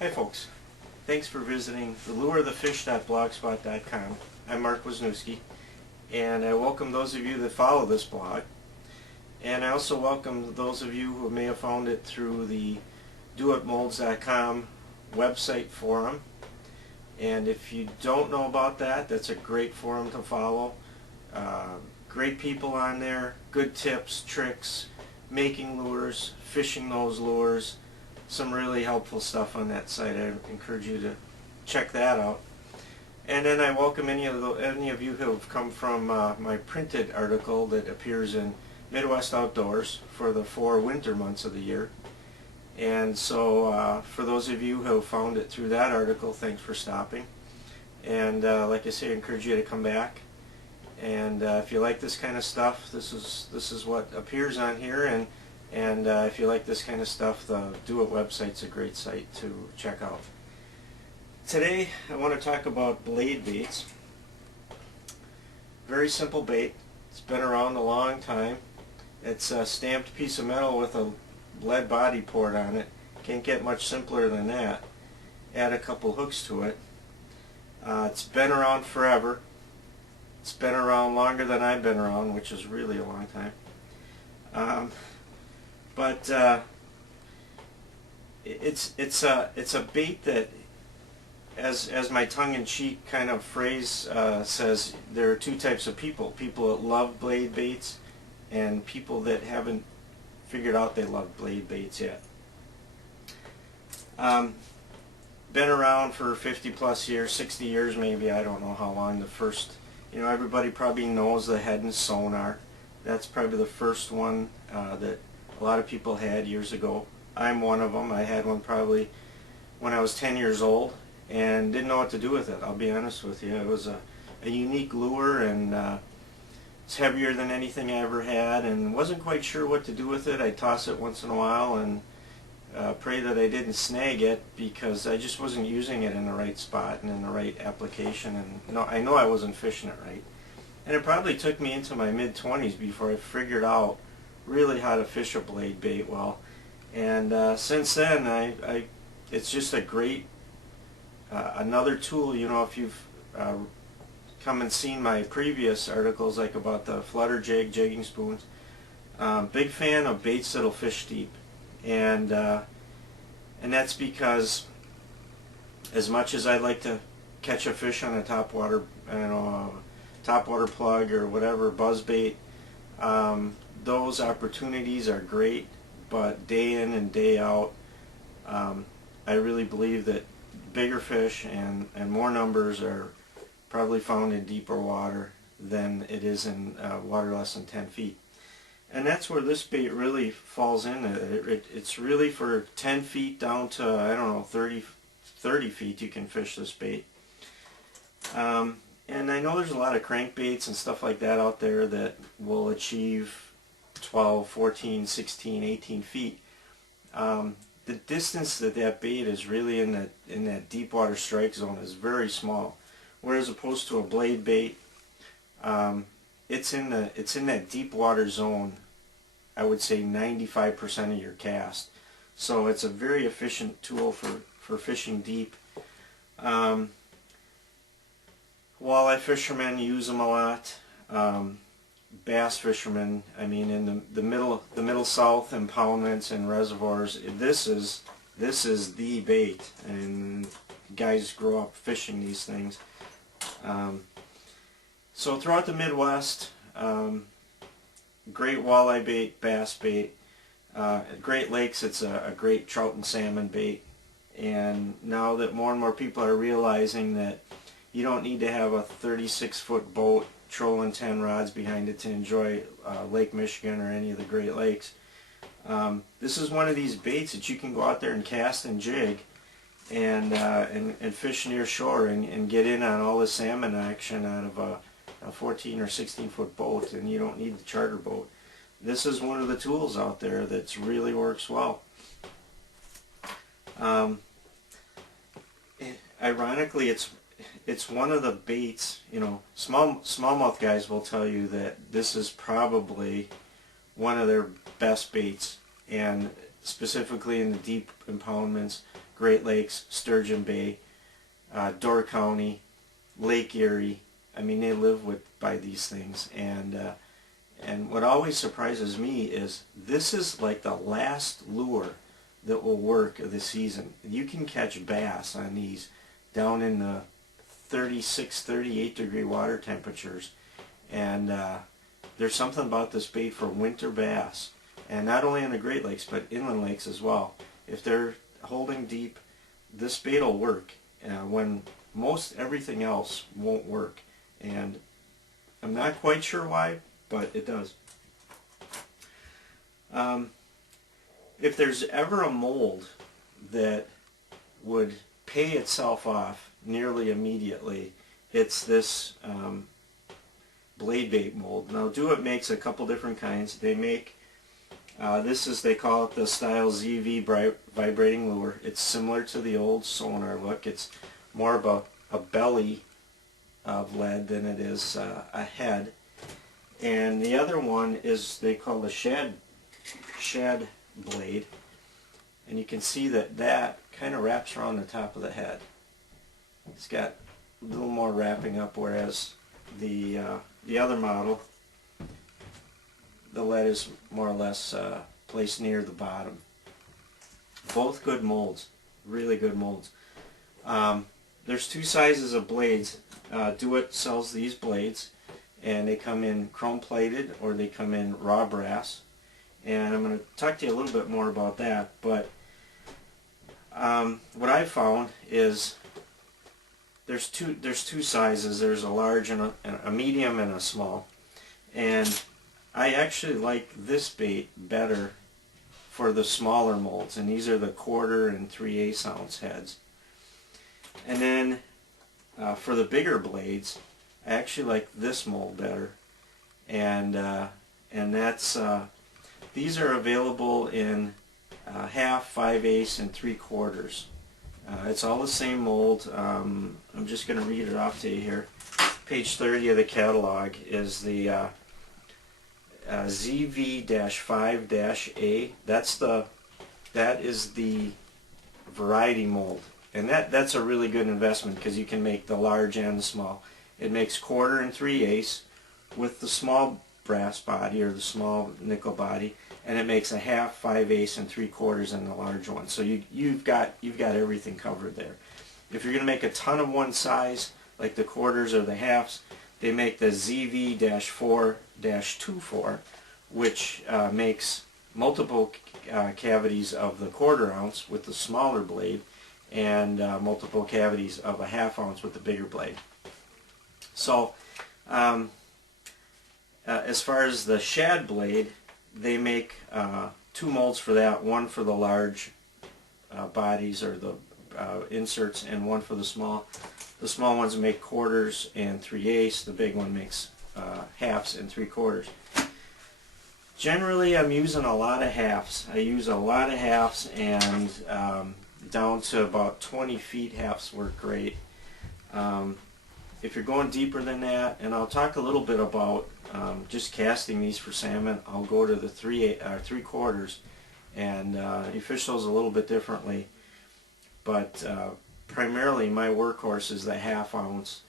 Hi folks, thanks for visiting thelureofthefish.blogspot.com. I'm Mark Wisniewski, and I welcome those of you that follow this blog, and I also welcome those of you who may have found it through the doitmoulds.com website forum. And if you don't know about that, that's a great forum to follow. Great people on there, good tips, tricks, making lures, fishing those lures, some really helpful stuff on that site. I encourage you to check that out. And then I welcome any of you who have come from my printed article that appears in Midwest Outdoors for the 4 winter months of the year. And so for those of you who have found it through that article, thanks for stopping. And like I say, I encourage you to come back. And if you like this kind of stuff, this is what appears on here. And if you like this kind of stuff, the Do It website's a great site to check out. Today I want to talk about blade baits. Very simple bait. It's been around a long time. It's a stamped piece of metal with a lead body poured on it. Can't get much simpler than that. Add a couple hooks to it. It's been around forever. It's been around longer than I've been around, which is really a long time. But it's a bait that, as my tongue-in-cheek kind of phrase says, there are two types of people: people that love blade baits, and people that haven't figured out they love blade baits yet. Been around for 50 plus years, 60 years maybe, I don't know how long. The first, everybody probably knows the head and sonar. That's probably the first one that a lot of people had years ago. I'm one of them. I had one probably when I was 10 years old and didn't know what to do with it, I'll be honest with you. It was a unique lure, and it's heavier than anything I ever had, and wasn't quite sure what to do with it. I'd toss it once in a while and pray that I didn't snag it, because I just wasn't using it in the right spot and in the right application, and I know I wasn't fishing it right. And it probably took me into my mid-20s before I figured out really how to fish a blade bait well. And since then, it's just a great another tool. If you've come and seen my previous articles, like about the flutter jig, jigging spoons, big fan of baits that'll fish deep. And that's because, as much as I'd like to catch a fish on a topwater, topwater plug or whatever buzz bait, those opportunities are great, but day in and day out, I really believe that bigger fish and more numbers are probably found in deeper water than it is in water less than 10 feet. And that's where this bait really falls in. It's really for 10 feet down to, I don't know, 30 feet you can fish this bait. And I know there's a lot of crankbaits and stuff like that out there that will achieve 12, 14, 16, 18 feet. The distance that bait is really in that deep water strike zone is very small. Whereas opposed to a blade bait, it's in that deep water zone, I would say 95% of your cast. So it's a very efficient tool for fishing deep. Walleye fishermen use them a lot. Bass fishermen, I mean, in the middle south, impoundments and reservoirs, this is the bait, and guys grow up fishing these things. So throughout the Midwest, great walleye bait, bass bait. At Great Lakes, it's a great trout and salmon bait. And now that more and more people are realizing that you don't need to have a 36-foot boat trolling 10 rods behind it to enjoy Lake Michigan or any of the Great Lakes, this is one of these baits that you can go out there and cast and jig and fish near shore and get in on all the salmon action out of a 14 or 16 foot boat, and you don't need the charter boat. This is one of the tools out there that really works well. Ironically, it's one of the baits, smallmouth guys will tell you that this is probably one of their best baits, and specifically in the deep impoundments, Great Lakes, Sturgeon Bay, Door County, Lake Erie. I mean, they live by these things, and what always surprises me is this is like the last lure that will work of the season. You can catch bass on these down in the 36, 38 degree water temperatures, and there's something about this bait for winter bass, and not only in the Great Lakes but inland lakes as well. If they're holding deep, this bait will work when most everything else won't work, and I'm not quite sure why, but it does. If there's ever a mold that would pay itself off nearly immediately, it's this blade bait mold. Now, Do It makes a couple different kinds. They make they call it the Style ZV vibrating lure. It's similar to the old sonar look. It's more of a belly of lead than it is a head. And the other one is they call the shad blade, and you can see that kind of wraps around the top of the head. It's got a little more wrapping up, whereas the other model, the lead is more or less placed near the bottom. Both good molds, really good molds. There's two sizes of blades. Do It sells these blades, and they come in chrome plated or they come in raw brass. And I'm going to talk to you a little bit more about that. But what I found is there's two sizes. There's a large and a medium and a small. And I actually like this bait better for the smaller molds, and these are the 1/4 and 3/8 ounce heads. And then for the bigger blades, I actually like this mold better, and that's these are available in 1/2, 5/8, and 3/4. It's all the same mold. I'm just going to read it off to you here. Page 30 of the catalog is the ZV-5-A. That is the variety mold, and that's a really good investment because you can make the large and the small. It makes 1/4 and 3/8 with the small brass body or the small nickel body, and it makes 1/2, 5/8, and 3/4 in the large one. So you've got everything covered there. If you're going to make a ton of one size, like the 1/4s or the halves, they make the ZV-4-24, which makes multiple cavities of the 1/4 ounce with the smaller blade, and multiple cavities of a 1/2 ounce with the bigger blade. So as far as the shad blade, they make two molds for that, one for the large bodies or the inserts, and one for the small. The small ones make 1/4s and 3/8. The big one makes 1/2s and 3/4. Generally, I'm using a lot of 1/2s. I use a lot of 1/2s, and down to about 20 feet 1/2s work great. If you're going deeper than that, and I'll talk a little bit about just casting these for salmon, I'll go to the 3/4, and you fish those a little bit differently. But primarily my workhorse is the 1/2 ounce,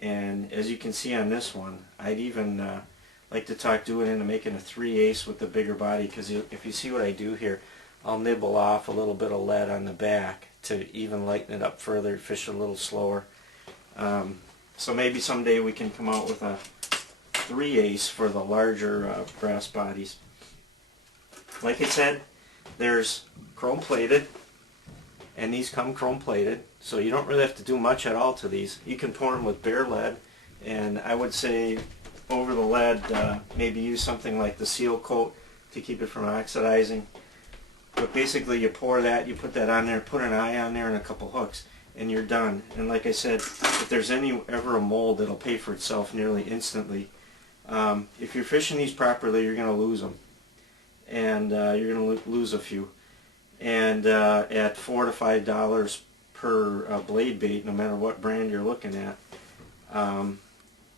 and as you can see on this one, I'd even like to do it into making a 3/8 with the bigger body, because if you see what I do here, I'll nibble off a little bit of lead on the back to even lighten it up further, fish a little slower. So maybe someday we can come out with a 3/8 for the larger brass bodies. Like I said, there's chrome plated, and these come chrome plated, so you don't really have to do much at all to these. You can pour them with bare lead, and I would say over the lead maybe use something like the seal coat to keep it from oxidizing. But basically you pour that, you put that on there, put an eye on there and a couple hooks, and you're done. And like I said, if there's ever a mold, it'll pay for itself nearly instantly. If you're fishing these properly, you're going to lose them, and you're going to lose a few. And at $4 to $5 per blade bait, no matter what brand you're looking at,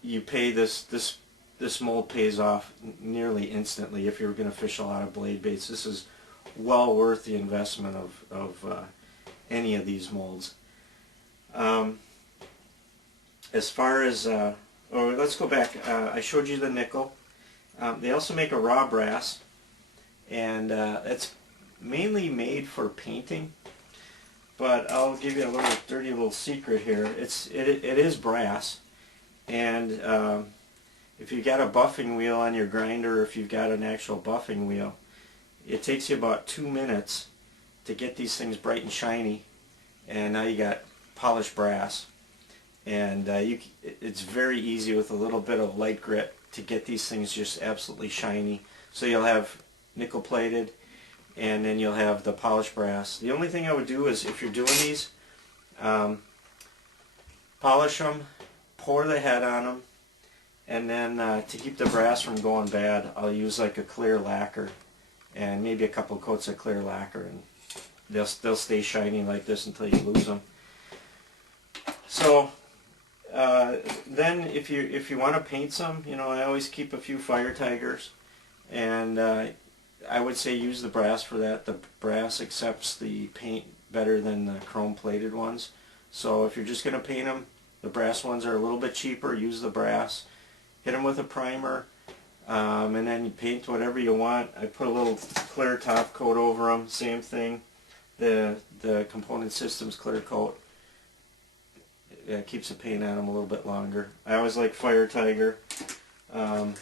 you pay this mold pays off nearly instantly if you're going to fish a lot of blade baits. This is well worth the investment of any of these molds. As far as, let's go back. I showed you the nickel. They also make a raw brass, and it's mainly made for painting. But I'll give you a little dirty little secret here. It is brass, and if you've got a buffing wheel on your grinder, or if you've got an actual buffing wheel, it takes you about 2 minutes to get these things bright and shiny, and now you got polished brass. And it's very easy with a little bit of light grit to get these things just absolutely shiny. So you'll have nickel plated, and then you'll have the polished brass. The only thing I would do is, if you're doing these, polish them, pour the head on them, and then to keep the brass from going bad, I'll use like a clear lacquer, and maybe a couple coats of clear lacquer, and they'll stay shiny like this until you lose them. So then if you want to paint some, I always keep a few fire tigers, and I would say use the brass for that. The brass accepts the paint better than the chrome plated ones. So if you're just going to paint them, the brass ones are a little bit cheaper. Use the brass. Hit them with a primer, and then you paint whatever you want. I put a little clear top coat over them. Same thing. The Component Systems clear coat. It keeps the paint on them a little bit longer. I always like Fire Tiger. Some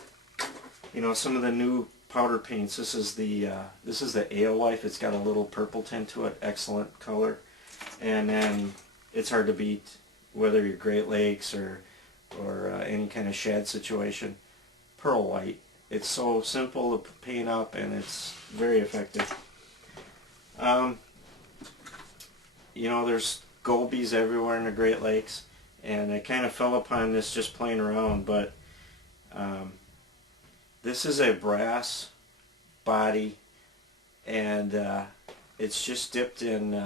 of the new powder paints. This is the Alewife. It's got a little purple tint to it. Excellent color. And then it's hard to beat, whether you're Great Lakes or any kind of shad situation. Pearl white. It's so simple to paint up, and it's very effective. There's gobies everywhere in the Great Lakes, and I kind of fell upon this just playing around, but this is a brass body, and it's just dipped in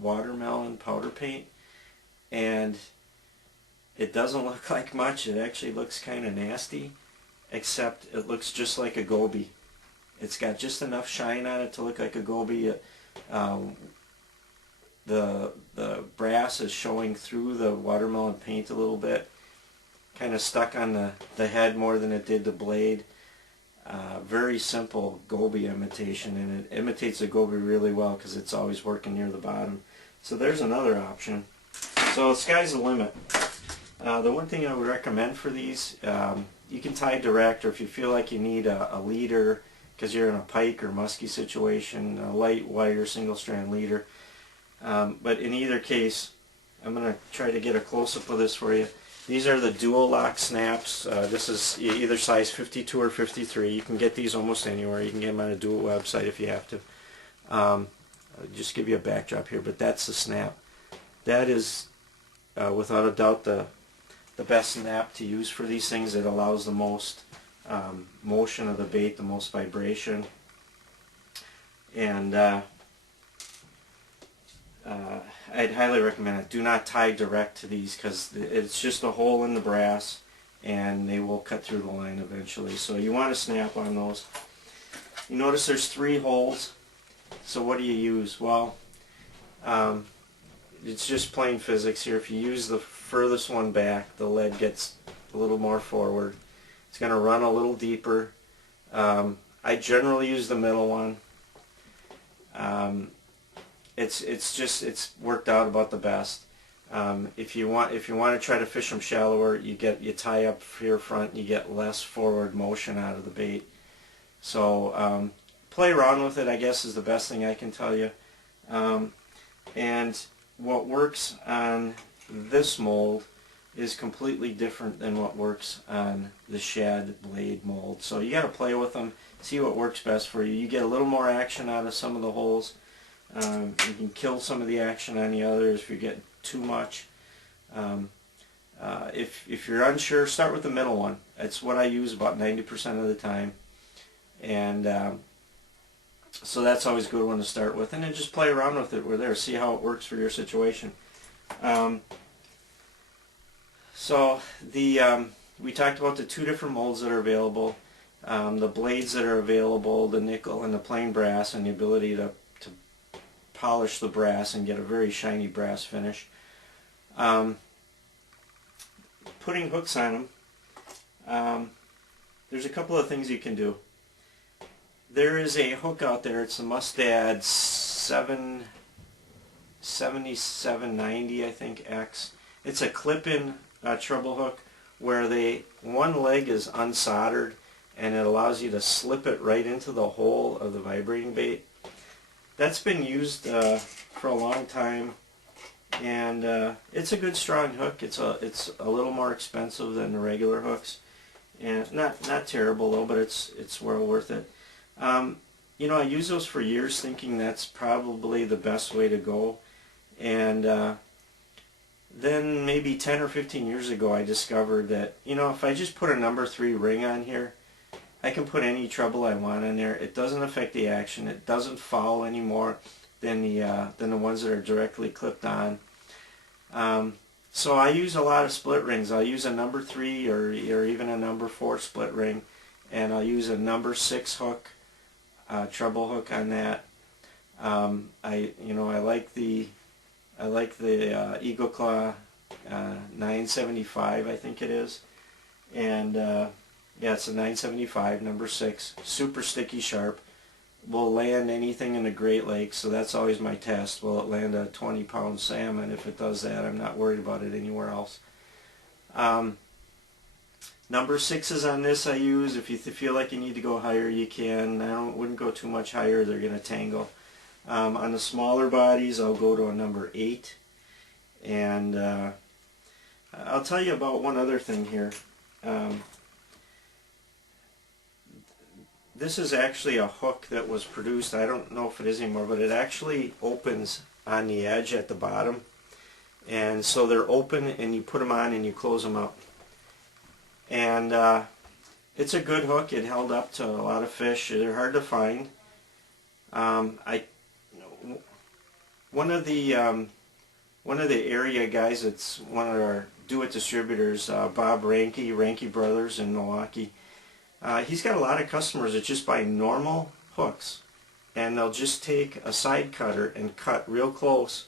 watermelon powder paint, and it doesn't look like much. It actually looks kind of nasty, except it looks just like a goby. It's got just enough shine on it to look like a goby. The brass is showing through the watermelon paint a little bit, kind of stuck on the head more than it did the blade. Very simple goby imitation, and it imitates a goby really well because it's always working near the bottom. So there's another option. So the sky's the limit. The one thing I would recommend for these, you can tie direct, or if you feel like you need a leader because you're in a pike or musky situation, a light wire single strand leader. But in either case, I'm going to try to get a close-up of this for you. These are the dual lock snaps. This is either size 52 or 53. You can get these almost anywhere. You can get them on a dual website if you have to. I'll just give you a backdrop here, but that's the snap. That is, without a doubt, the best snap to use for these things. It allows the most motion of the bait, the most vibration, and I'd highly recommend it. Do not tie direct to these, because it's just a hole in the brass, and they will cut through the line eventually. So you want to snap on those. You notice there's 3 holes. So what do you use? Well, it's just plain physics here. If you use the furthest one back, the lead gets a little more forward. It's going to run a little deeper. I generally use the middle one. It's worked out about the best. If you want to try to fish them shallower, you tie up here front, and you get less forward motion out of the bait. So play around with it, I guess, is the best thing I can tell you. And what works on this mold is completely different than what works on the shad blade mold. So you got to play with them, see what works best for you. You get a little more action out of some of the holes. You can kill some of the action on the others if you get too much. If you're unsure, start with the middle one. That's what I use about 90% of the time. And so that's always a good one to start with. And then just play around with it. We're there. See how it works for your situation. We talked about the 2 different molds that are available. The blades that are available, the nickel and the plain brass, and the ability to polish the brass and get a very shiny brass finish. Putting hooks on them, there's a couple of things you can do. There is a hook out there, it's the Mustad 7790, I think, X. It's a clip-in treble hook where one leg is unsoldered, and it allows you to slip it right into the hole of the vibrating bait. That's been used for a long time, and it's a good strong hook. It's a little more expensive than the regular hooks, and not terrible though, but it's well worth it. You know, I used those for years thinking that's probably the best way to go, and then maybe 10 or 15 years ago I discovered that, you know, if I just put a number 3 ring on here, I can put any treble I want on there. It doesn't affect the action. It doesn't foul any more than the ones that are directly clipped on. So I use a lot of split rings. I'll use a number 3 or even a number 4 split ring, and I'll use a number 6 hook, treble hook on that. I like the Eagle Claw 975, I think it is, and yeah, it's a 975, number 6, super sticky sharp. Will land anything in the Great Lakes, so that's always my test. Will it land a 20-pound salmon? If it does that, I'm not worried about it anywhere else. Number 6s on this I use. If you feel like you need to go higher, you can. Wouldn't go too much higher, they're going to tangle. On the smaller bodies, I'll go to a number 8. And I'll tell you about one other thing here. This is actually a hook that was produced, I don't know if it is anymore, but it actually opens on the edge at the bottom. And so they're open, and you put them on and you close them up. And it's a good hook. It held up to a lot of fish. They're hard to find. One of the area guys, it's one of our do-it distributors, Bob Ranke Brothers in Milwaukee. He's got a lot of customers that just buy normal hooks, and they'll just take a side cutter and cut real close,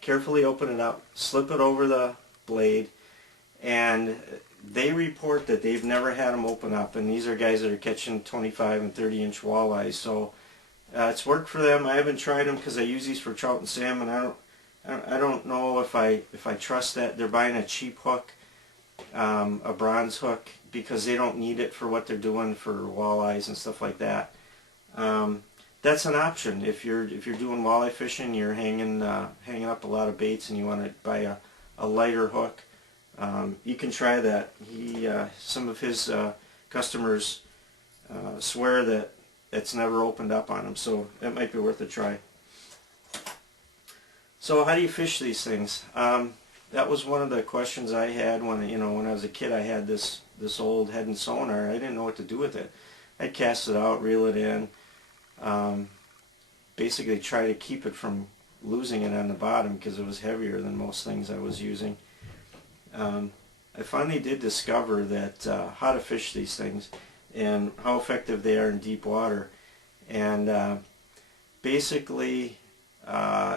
carefully open it up, slip it over the blade, and they report that they've never had them open up. And these are guys that are catching 25 and 30-inch walleyes, so it's worked for them. I haven't tried them because I use these for trout and salmon. I don't know if I trust that. They're buying a cheap hook, a bronze hook, because they don't need it for what they're doing for walleyes and stuff like that. That's an option if you're doing walleye fishing. You're hanging up a lot of baits and you want to buy a lighter hook. You can try that. Some of his customers swear that it's never opened up on them, so it might be worth a try. So how do you fish these things? That was one of the questions I had when I was a kid. I had this old head and sonar. I didn't know what to do with it. I'd cast it out, reel it in, basically try to keep it from losing it on the bottom because it was heavier than most things I was using. I finally did discover that how to fish these things and how effective they are in deep water. And basically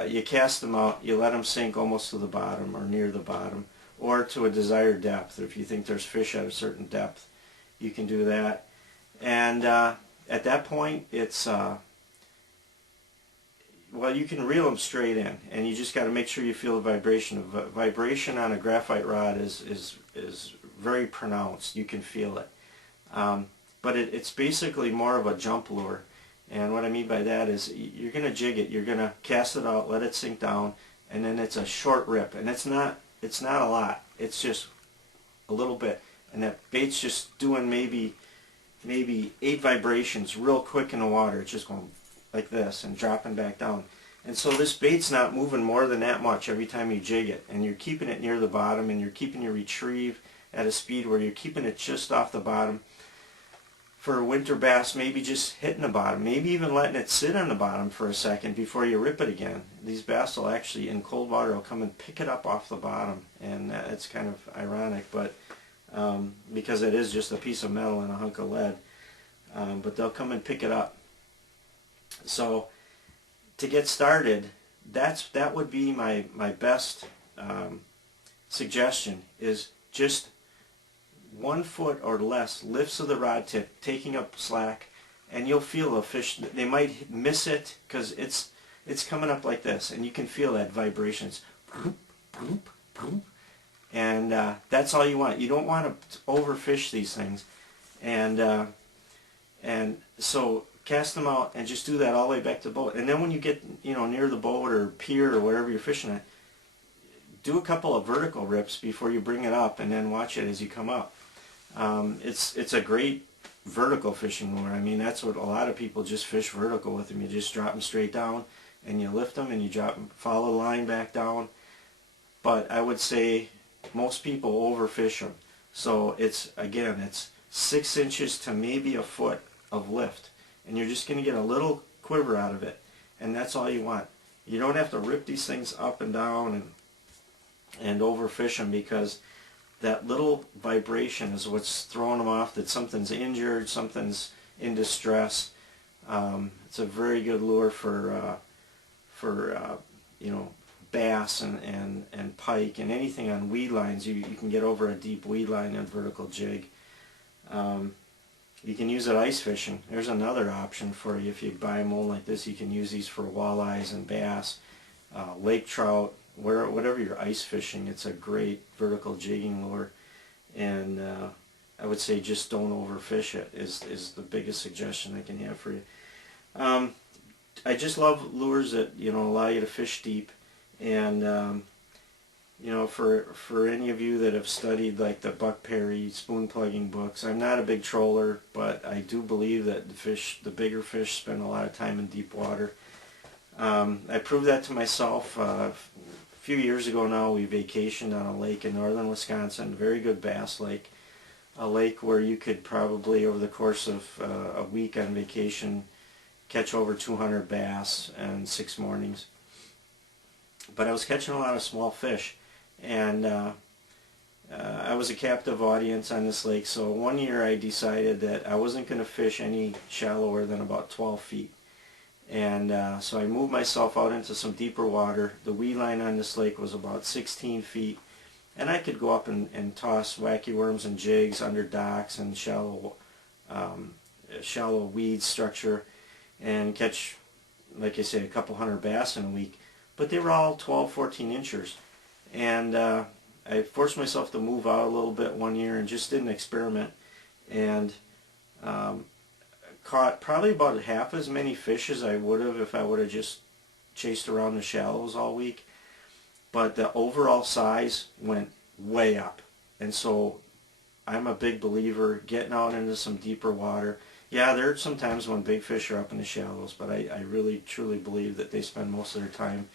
you cast them out, you let them sink almost to the bottom or near the bottom, or to a desired depth. If you think there's fish at a certain depth, you can do that. And at that point, it's well, you can reel them straight in, and you just got to make sure you feel the vibration. The vibration on a graphite rod is very pronounced. You can feel it. But it's basically more of a jump lure. And what I mean by that is you're going to jig it, you're going to cast it out, let it sink down, and then it's a short rip. And it's not a lot. It's just a little bit. And that bait's just doing maybe 8 vibrations real quick in the water. It's just going like this and dropping back down. And so this bait's not moving more than that much every time you jig it. And you're keeping it near the bottom, and you're keeping your retrieve at a speed where you're keeping it just off the bottom. For winter bass, maybe just hitting the bottom, maybe even letting it sit on the bottom for a second before you rip it again. These bass will actually, in cold water, will come and pick it up off the bottom. And it's kind of ironic, but because it is just a piece of metal and a hunk of lead. But they'll come and pick it up. So to get started, that would be my best suggestion, is just 1 foot or less lifts of the rod tip, taking up slack, and you'll feel a fish. They might miss it because it's coming up like this, and you can feel that vibration. It's boop, boop, boop. And that's all you want. You don't want to overfish these things, and so cast them out and just do that all the way back to the boat. And then when you get near the boat or pier or whatever you're fishing at, do a couple of vertical rips before you bring it up, and then watch it as you come up. It's a great vertical fishing lure. I mean, that's what a lot of people just fish vertical with them. You just drop them straight down, and you lift them, and you drop them, follow the line back down. But I would say most people overfish them. So it's 6 inches to maybe a foot of lift, and you're just going to get a little quiver out of it, and that's all you want. You don't have to rip these things up and down and overfish them, because that little vibration is what's throwing them off, that something's injured, something's in distress. It's a very good lure for bass and pike and anything on weed lines. You can get over a deep weed line and vertical jig. You can use it ice fishing. There's another option for you. If you buy a mold like this, you can use these for walleyes and bass, lake trout, whatever you're ice fishing. It's a great vertical jigging lure, and I would say just don't overfish it is the biggest suggestion I can have for you. I just love lures that allow you to fish deep, and for any of you that have studied like the Buck Perry spoon plugging books, I'm not a big troller, but I do believe that the bigger fish spend a lot of time in deep water. I proved that to myself. A few years ago now, we vacationed on a lake in northern Wisconsin, very good bass lake, a lake where you could probably over the course of a week on vacation catch over 200 bass in 6 mornings. But I was catching a lot of small fish, and I was a captive audience on this lake. So one year I decided that I wasn't going to fish any shallower than about 12 feet. And so I moved myself out into some deeper water. The weed line on this lake was about 16 feet. And I could go up and toss wacky worms and jigs under docks and shallow weed structure and catch, like I say, a couple hundred bass in a week. But they were all 12, 14 inchers. And I forced myself to move out a little bit one year and just did an experiment. And caught probably about half as many fish as I would have if I would have just chased around the shallows all week. But the overall size went way up. And so I'm a big believer getting out into some deeper water. Yeah, there are some times when big fish are up in the shallows, but I really truly believe that they spend most of their time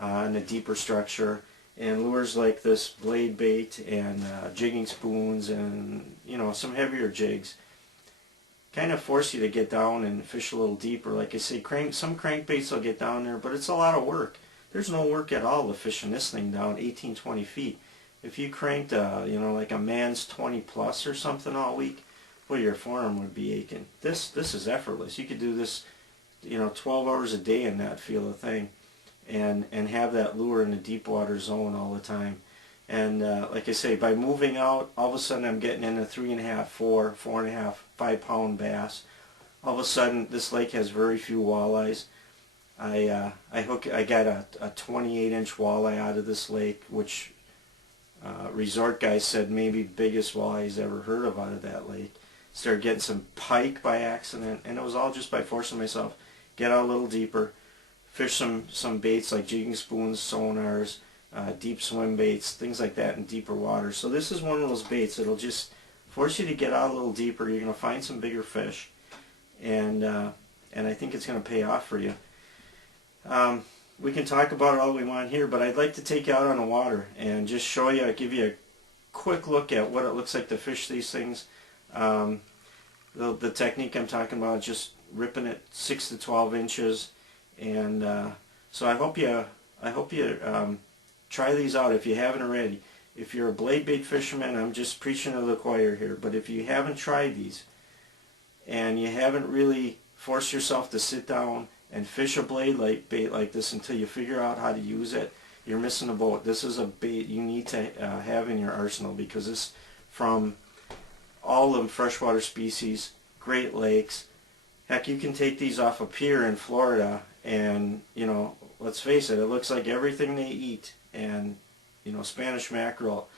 in a deeper structure. And lures like this blade bait and jigging spoons and some heavier jigs kind of force you to get down and fish a little deeper. Like I say, some crankbaits will get down there, but it's a lot of work. There's no work at all to fishing this thing down 18, 20 feet. If you cranked, like a man's 20 plus or something all week, well, your forearm would be aching. This is effortless. You could do this, 12 hours a day and not feel a thing, and have that lure in the deep water zone all the time. And like I say, by moving out, all of a sudden I'm getting in a 3.5, 4, 4.5, 5 pound bass. All of a sudden this lake has very few walleyes. I got a 28 inch walleye out of this lake, which resort guys said maybe biggest walleye he's ever heard of out of that lake. Started getting some pike by accident, and it was all just by forcing myself, get out a little deeper, fish some baits like jigging spoons, sonars, deep swim baits, things like that in deeper water. So this is one of those baits that'll just force you to get out a little deeper. You're going to find some bigger fish, and I think it's going to pay off for you. We can talk about it all we want here, but I'd like to take you out on the water and just show you, give you a quick look at what it looks like to fish these things. The technique I'm talking about is just ripping it 6 to 12 inches, and so I hope you try these out if you haven't already. If you're a blade bait fisherman, I'm just preaching to the choir here, but if you haven't tried these and you haven't really forced yourself to sit down and fish a bait like this until you figure out how to use it, you're missing a boat. This is a bait you need to have in your arsenal, because this, from all of the freshwater species, Great Lakes, heck, you can take these off a pier in Florida, and let's face it, it looks like everything they eat. And Spanish mackerel,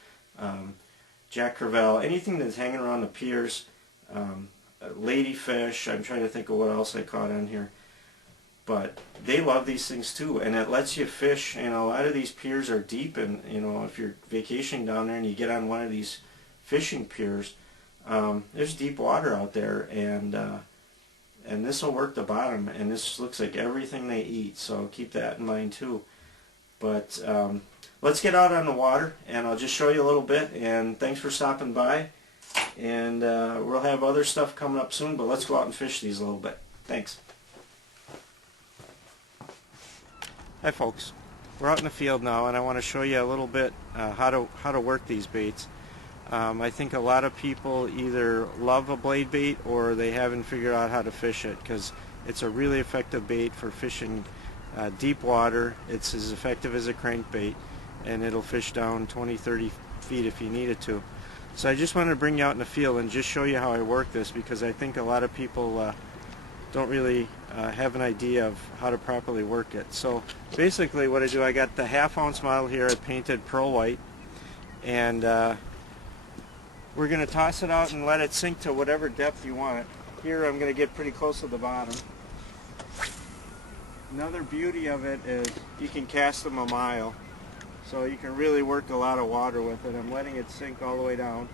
Jack Crevalle, anything that's hanging around the piers, ladyfish. I'm trying to think of what else I caught on here. But they love these things too, and it lets you fish. A lot of these piers are deep, and if you're vacationing down there and you get on one of these fishing piers, there's deep water out there, and this will work the bottom. And this looks like everything they eat, so keep that in mind too. But let's get out on the water, and I'll just show you a little bit. And thanks for stopping by. And we'll have other stuff coming up soon, but let's go out and fish these a little bit. Thanks. Hi folks, we're out in the field now, and I want to show you a little bit how to work these baits. I think a lot of people either love a blade bait or they haven't figured out how to fish it, because it's a really effective bait for fishing deep water. It's as effective as a crankbait, and it'll fish down 20-30 feet if you need it to. So I just wanted to bring you out in the field and just show you how I work this, because I think a lot of people don't really have an idea of how to properly work it. So basically what I do, I got the 1/2 ounce model here. I painted pearl white, and we're going to toss it out and let it sink to whatever depth you want it. Here I'm going to get pretty close to the bottom. Another beauty of it is you can cast them a mile, so you can really work a lot of water with it. I'm letting it sink all the way down,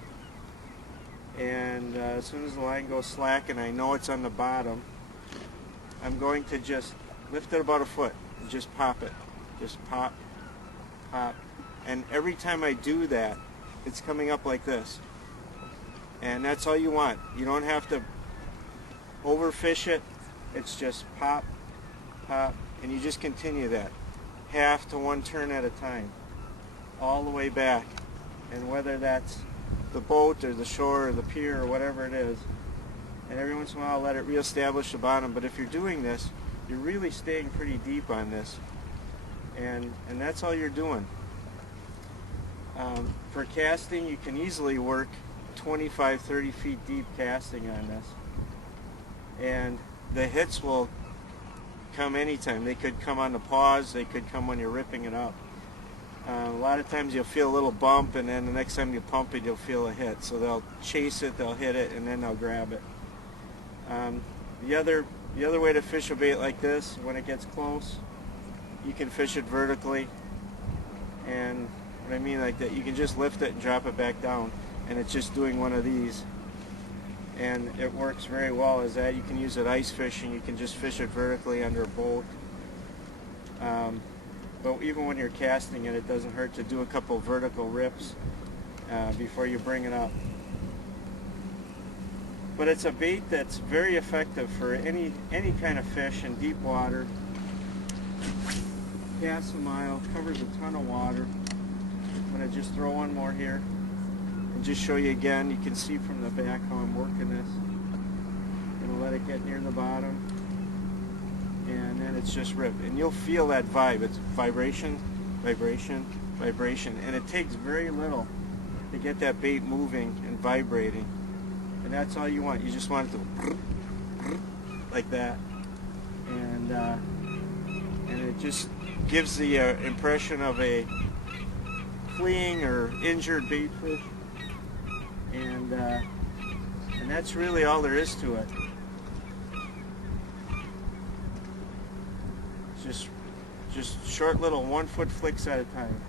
and as soon as the line goes slack and I know it's on the bottom, I'm going to just lift it about a foot and just pop it. Just pop, pop. And every time I do that, it's coming up like this. And that's all you want. You don't have to overfish it. It's just pop, pop, and you just continue that. 1/2 to 1 turn at a time, all the way back. And whether that's the boat or the shore or the pier or whatever it is, and every once in a while let it reestablish the bottom. But if you're doing this, you're really staying pretty deep on this, and that's all you're doing. For casting, you can easily work 25-30 feet deep casting on this, and the hits will come anytime. They could come on the pause, they could come when you're ripping it up. A lot of times you'll feel a little bump, and then the next time you pump it, you'll feel a hit. So they'll chase it, they'll hit it, and then they'll grab it. The other way to fish a bait like this, when it gets close, you can fish it vertically. And what I mean like that, you can just lift it and drop it back down, and it's just doing one of these. And it works very well as that. You can use it ice fishing. You can just fish it vertically under a boat. But even when you're casting it, it doesn't hurt to do a couple vertical rips before you bring it up. But it's a bait that's very effective for any kind of fish in deep water. Casts a mile, covers a ton of water. I'm going to just throw one more here and just show you again. You can see from the back how I'm working this. I'm going to let it get near the bottom, and then it's just ripped. And you'll feel that vibe. It's vibration, vibration, vibration. And it takes very little to get that bait moving and vibrating. And that's all you want. You just want it to like that, and it just gives the impression of a fleeing or injured bait fish, and that's really all there is to it. It's just short little 1-foot flicks at a time.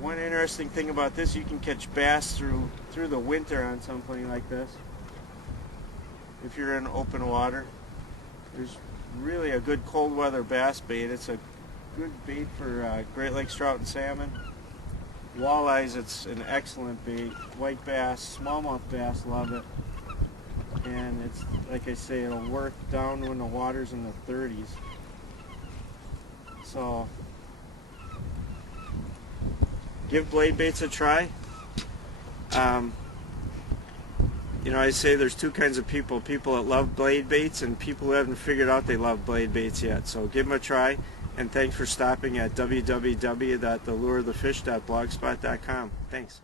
One interesting thing about this, you can catch bass through the winter on something like this. If you're in open water, there's really a good cold weather bass bait. It's a good bait for Great Lakes trout and salmon. Walleyes, it's an excellent bait. White bass, smallmouth bass love it. And it's, like I say, it'll work down when the water's in the 30s. So give blade baits a try. You know, I say there's two kinds of people that love blade baits and people who haven't figured out they love blade baits yet. So give them a try, and thanks for stopping at www.thelureofthefish.blogspot.com. Thanks.